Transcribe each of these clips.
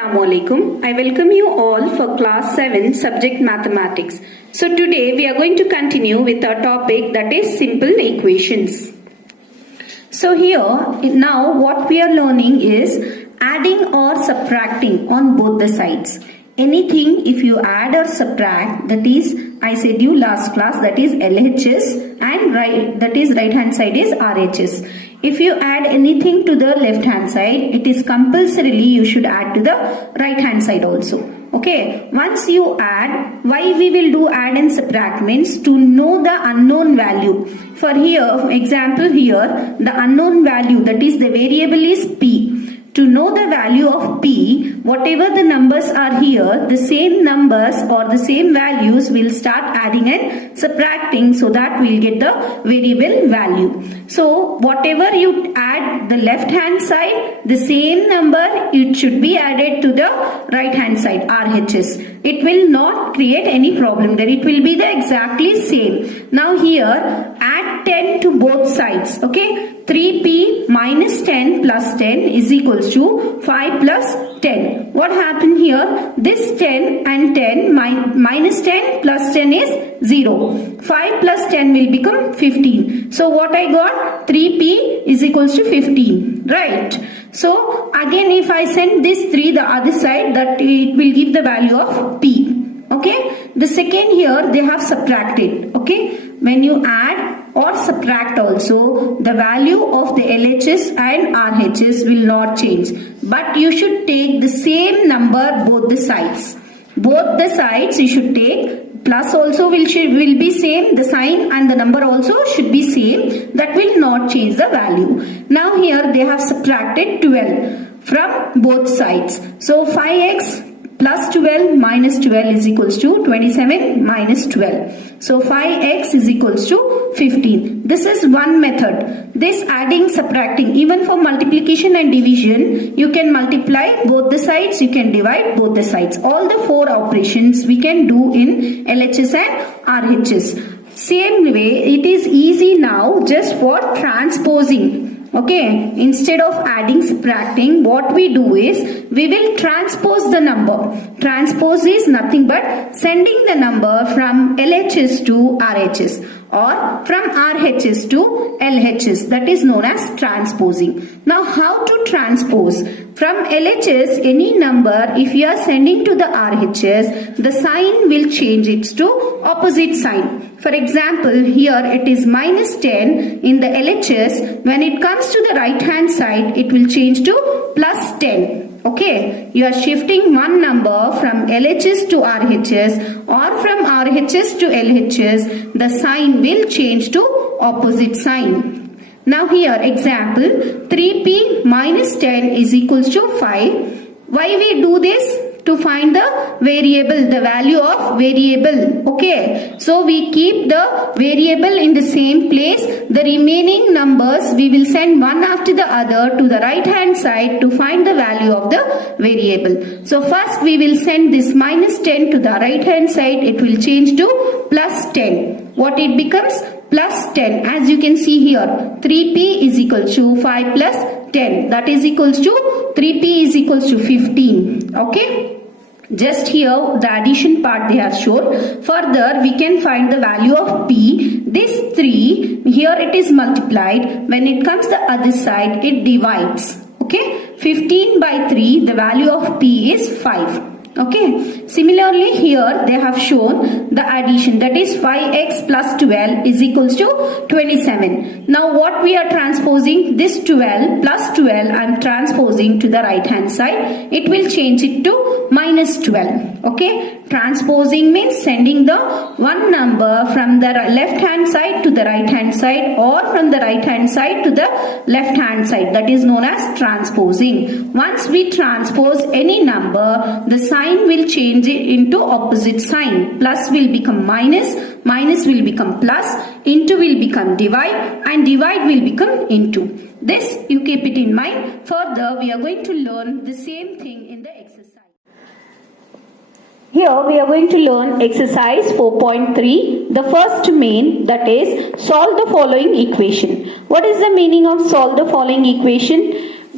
Assalamualaikum. I welcome you all for class 7 subject mathematics. So today we are going to continue with our topic, that is simple equations. So here now what we are learning is adding or subtracting on both the sides. Anything if you add or subtract, that is I said you last class, that is LHS, and right hand side is RHS. If you add anything to the left hand side, it is compulsorily you should add to the right hand side also. Okay, once you add, why we will do add and subtract means to know the unknown value. For example here, the unknown value, that is the variable is P. To know the value of P, whatever the numbers are here, the same numbers or the same values will start adding and subtracting, so that we'll get the variable value. So whatever you add the left hand side, the same number it should be added to the right hand side, RHS. It will not create any problem there. It will be the exactly same. Now here add 10 to both sides. Okay, 3p minus 10 plus 10 is equals to 5 plus 10. What happened here? This 10 and 10 minus 10 plus 10 is 0. 5 plus 10 will become 15. So what I got? 3p is equals to 15. Right. So again if I send this 3 the other side, that it will give the value of p. Okay. The second here they have subtracted. Okay. When you add or subtract also, the value of the LHS and RHS will not change. But you should take the same number both the sides. Both the sides you should take. Plus also will be same. The sign and the number also should be same. That will not change the value. Now here they have subtracted 12 from both sides. So 5x plus 12 minus 12 is equals to 27 minus 12. So 5x is equals to 15. This is one method. This adding, subtracting, even for multiplication and division, you can multiply both the sides, you can divide both the sides. All the 4 operations we can do in LHS and RHS. Same way, it is easy now just for transposing. Okay, instead of adding, subtracting, what we do is we will transpose the number. Transpose is nothing but sending the number from LHS to RHS or from RHS to LHS. That is known as transposing. Now how to transpose? From LHS, any number if you are sending to the RHS, the sign will change it to opposite sign. For example, here it is minus 10 in the LHS. When it comes to the right hand side, it will change to plus 10. Okay, you are shifting one number from LHS to RHS or from RHS to LHS. The sign will change to opposite sign. Now here example, 3p minus 10 is equals to 5. Why we do this? To find the variable, the value of variable. Okay, so we keep the variable in the same place. The remaining numbers we will send one after the other to the right hand side to find the value of the variable. So first we will send this minus 10 to the right hand side. It will change to plus 10. What it becomes? Plus 10. As you can see here, 3p is equal to 5 plus 10. That is equals to 3p is equals to 15. Okay. Just here the addition part they have shown. Further we can find the value of p. This 3 here it is multiplied. When it comes the other side it divides. Okay. 15 by 3 the value of p is 5. Okay. Similarly here they have shown the addition, that is 5x plus 12 is equals to 27. Now what we are transposing? This 12 plus 12 I am transposing to the right hand side. It will change it to minus 12. Okay. Transposing means sending the one number from the left hand side to the right hand side or from the right hand side to the left hand side. That is known as transposing. Once we transpose any number, the sign will change it into opposite sign. Plus will become minus, minus will become plus, into will become divide, and divide will become into. This you keep it in mind. Further we are going to learn the same thing in the exercise. Here we are going to learn exercise 4.3. The first main, that is solve the following equation. What is the meaning of solve the following equation?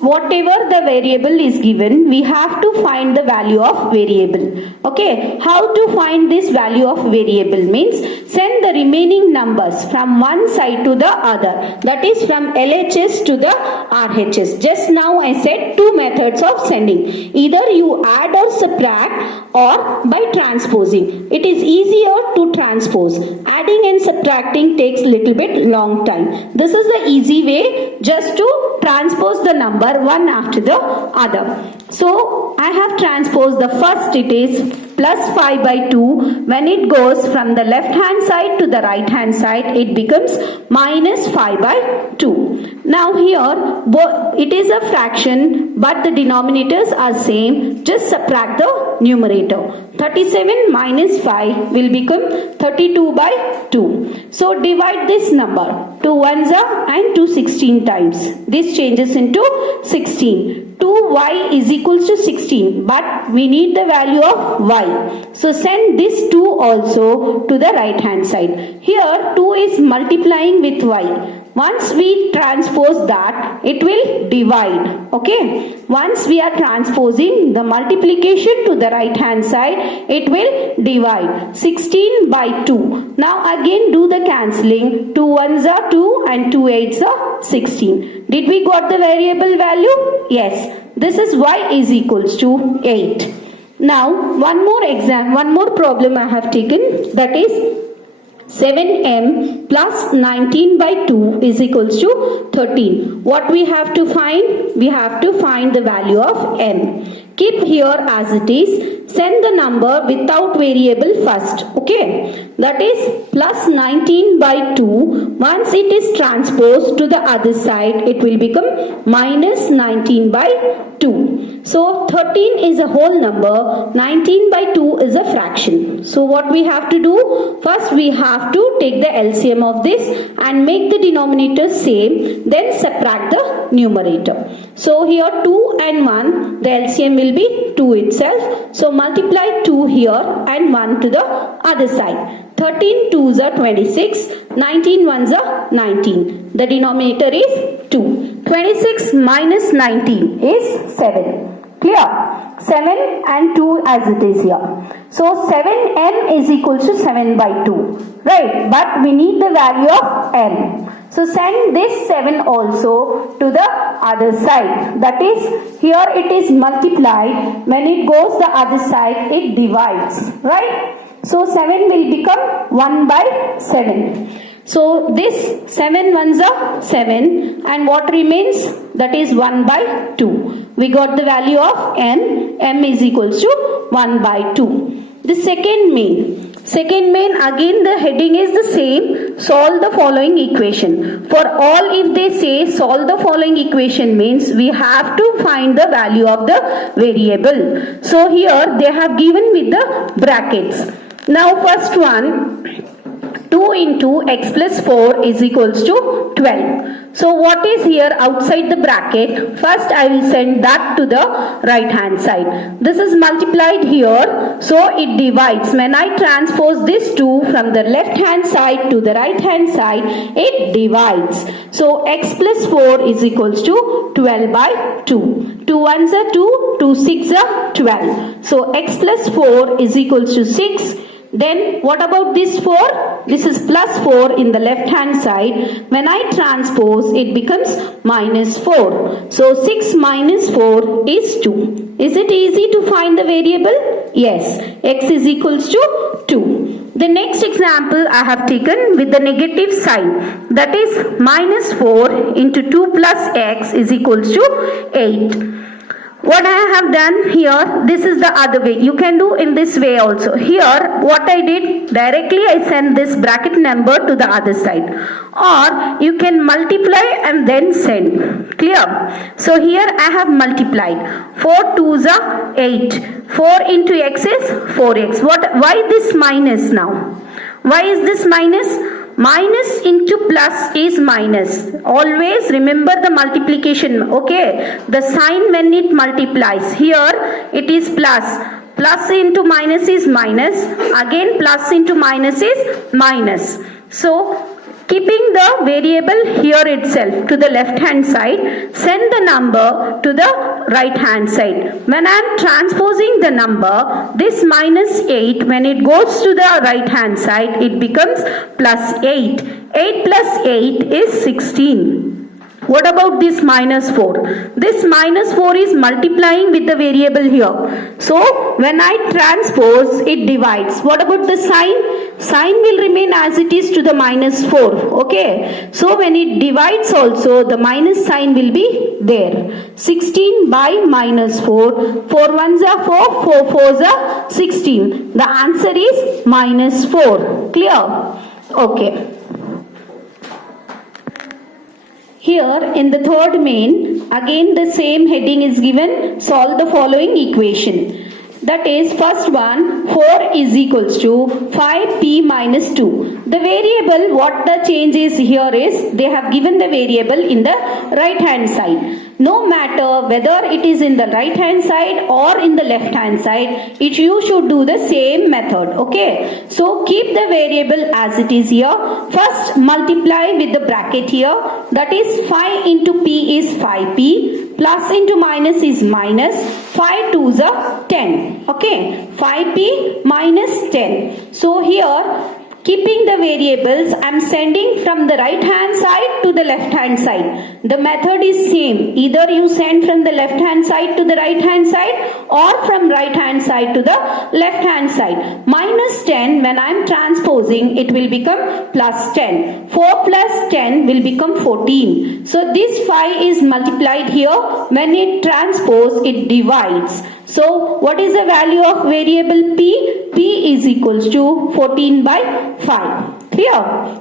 whatever the variable is given, we have to find the value of variable. Okay, how to find this value of variable means send the remaining numbers from one side to the other, that is from LHS to the RHS. Just now I said two methods of sending, either you add or subtract or by transposing. It is easier to transpose. Adding and subtracting takes little bit long time. This is the easy way, just to transpose the number one after the other. So I have transposed the first, it is plus 5 by 2. When it goes from the left hand side to the right hand side, it becomes minus 5 by 2. Now here it is a fraction but the denominators are same. Just subtract the numerator. 37 minus 5 will become 32 by 2. So divide this number. 2 ones are and 2 16 times. This changes into 16. 2y is equals to 16, but we need the value of y. So send this 2 also to the right hand side. Here 2 is multiplying with y. Once we transpose that, it will divide. Okay. Once we are transposing the multiplication to the right hand side, it will divide. 16 by 2. Now again do the cancelling. 2 ones are 2 and 2 eights are 16. Did we got the variable value? Yes. This is y is equals to 8. Now one more problem I have taken, that is 7m plus 19 by 2 is equals to 13. What we have to find? We have to find the value of m. Keep here as it is. Send the number without variable first. Okay. That is plus 19 by 2. Once it is transposed to the other side, it will become minus 19 by 2. So 13 is a whole number. 19 by 2 is a fraction. So what we have to do? First we have to take the LCM of this and make the denominator same. Then subtract the numerator. So here 2 and 1, the LCM will be 2 itself. So multiply 2 here and 1 to the other side. 13 2s are 26, 19 1s are 19. The denominator is 2. 26 minus 19 is 7. Clear? 7 and 2 as it is here. So 7m is equals to 7 by 2. Right? But we need the value of m. So send this 7 also to the other side. That is, here it is multiplied. When it goes the other side, it divides. Right? So 7 will become 1 by 7. So this 7 ones are 7 and what remains? That is 1 by 2. We got the value of m. m is equals to 1 by 2. The second main again the heading is the same. Solve the following equation. For all, if they say solve the following equation means we have to find the value of the variable. So here they have given with the brackets. Now first one, 2 into x plus 4 is equals to 12. So what is here outside the bracket? First I will send that to the right hand side. This is multiplied here, so it divides. When I transpose this 2 from the left hand side to the right hand side, it divides. So x plus 4 is equals to 12 by 2. 2 ones are 2, 2 6 are 12. So x plus 4 is equals to 6. Then what about this 4? This is plus 4 in the left hand side. When I transpose, it becomes minus 4. So 6 minus 4 is 2. Is it easy to find the variable? Yes. X is equals to 2. The next example I have taken with the negative sign. That is minus 4 into 2 plus x is equals to 8. What I have done here, this is the other way. You can do in this way also. Here, what I did, directly I send this bracket number to the other side. Or you can multiply and then send. Clear? So here I have multiplied. 4 2s are 8. 4 into x is 4x. Why this minus now? Why is this minus? Minus into plus is minus. Always remember the multiplication. Okay. The sign when it multiplies. Here it is plus. Plus into minus is minus. Again plus into minus is minus. So Keeping the variable here itself to the left hand side, send the number to the right hand side. When I am transposing the number, this minus 8, when it goes to the right hand side, it becomes plus 8. 8 plus 8 is 16. What about this minus 4? This minus 4 is multiplying with the variable here. So, when I transpose, it divides. What about the sign? Sign will remain as it is to the minus 4. Okay. So, when it divides also, the minus sign will be there. 16 by minus 4. 4 ones are 4. 4 fours are 16. The answer is minus 4. Clear? Okay. Here in the third main, again the same heading is given, solve the following equation. That is, first one, 4 is equals to 5p minus 2. The variable, what the change is here is, they have given the variable in the right hand side. No matter whether it is in the right hand side or in the left hand side, you should do the same method. Okay. So keep the variable as it is here. First multiply with the bracket here. That is 5 into p is 5p. Plus into minus is minus. 5 2s are 10. Okay. 5p minus 10. So here, keeping the variables, I am sending from the right hand side to the left hand side. The method is same. Either you send from the left hand side to the right hand side or from right hand side to the left hand side. Minus 10, when I am transposing, it will become plus 10. 4 plus 10 will become 14. So this 5 is multiplied here. When it transpose, it divides. So what is the value of variable p? P is equals to 14 by 5. Clear?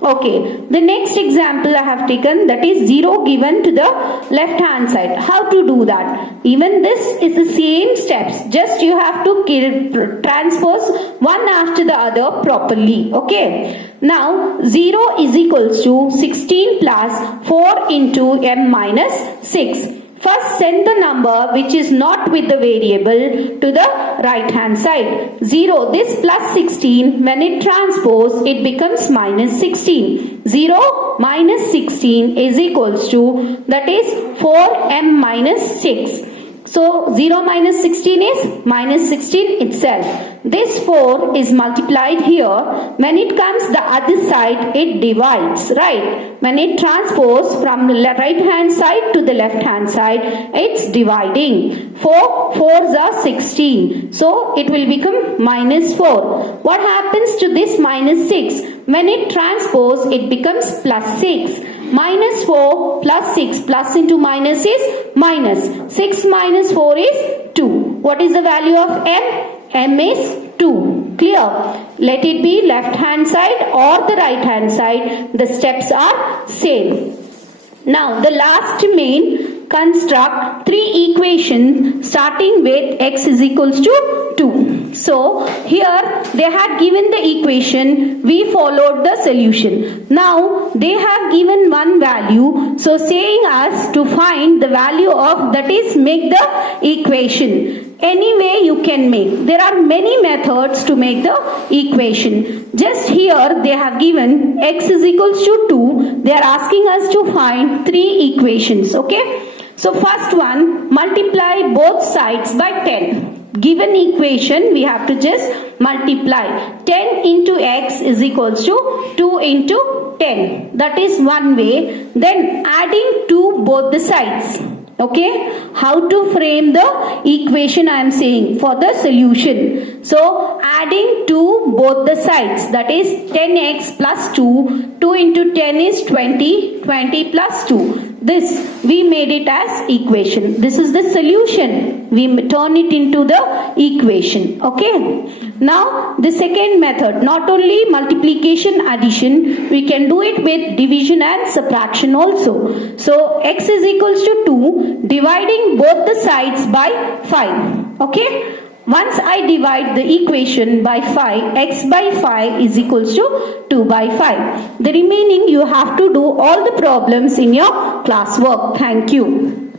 Okay. The next example I have taken, that is 0 given to the left hand side. How to do that? Even this is the same steps. Just you have to transpose one after the other properly. Okay. Now 0 is equals to 16 plus 4 into m minus 6. First send the number which is not with the variable to the right hand side. 0, this plus 16, when it transpose, it becomes minus 16. 0 minus 16 is equals to, that is 4m minus 6. So 0 minus 16 is minus 16 itself. This 4 is multiplied here. When it comes the other side, it divides, right? When it transpose from the right hand side to the left hand side, it's dividing. 4 4s are 16. So it will become minus 4. What happens to this minus 6? When it transpose, it becomes plus 6. Minus 4 plus 6, plus into minus is minus. 6 minus 4 is 2. What is the value of m? M is 2. Clear? Let it be left hand side or the right hand side. The steps are same. Now the last main, construct 3 equations starting with x is equals to 2. So here they had given the equation, we followed the solution. Now they have given one value, so saying us to find the value of, that is make the equation. Any way you can make. There are many methods to make the equation. Just here they have given x is equals to 2. They are asking us to find 3 equations. Okay. So first one, multiply both sides by 10. Given equation, we have to just multiply. 10 into x is equals to 2 into 10. That is one way. Then adding to both the sides. Okay, how to frame the equation I am saying for the solution. So adding to both the sides, that is 10x plus 2, 2 into 10 is 20, 20 plus 2. This we made it as equation. This is the solution. We turn it into the equation. Okay. Now the second method, not only multiplication addition, we can do it with division and subtraction also. So x is equals to 2, dividing both the sides by 5. Okay. Once I divide the equation by 5, x by 5 is equals to 2 by 5. The remaining you have to do all the problems in your classwork. Thank you.